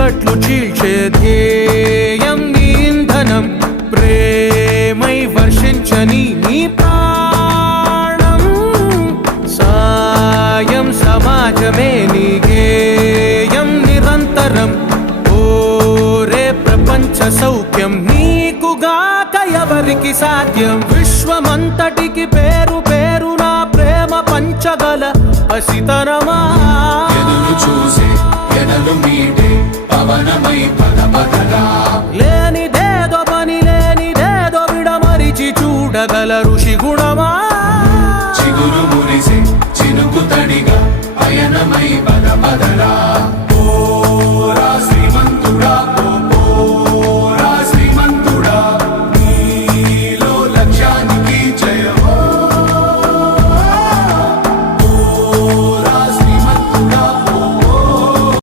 చీకట్లు చీల్చే ధ్యేయం నీ ఇంధనం ప్రేమై వర్షించని నీ ప్రాణం సాయం సమాజమే నీ గేయం నిరంతరం ఓరే ప్రపంచ సౌఖ్యం నీకుగాక ఎవరికి సాధ్యం విశ్వమంతటికి పేరు పేరు నా ప్రేమ పంచగల పసితరమా ఎదురు చూసే ఎదలు మీటే పవనమై పద పదరా లేనిదేదో పని లేనిదేదో విడమరిచి చూడగల ఋషి గుణమా చిగురు మురిసే చినుకు తడిగా పయనమై పద పదరా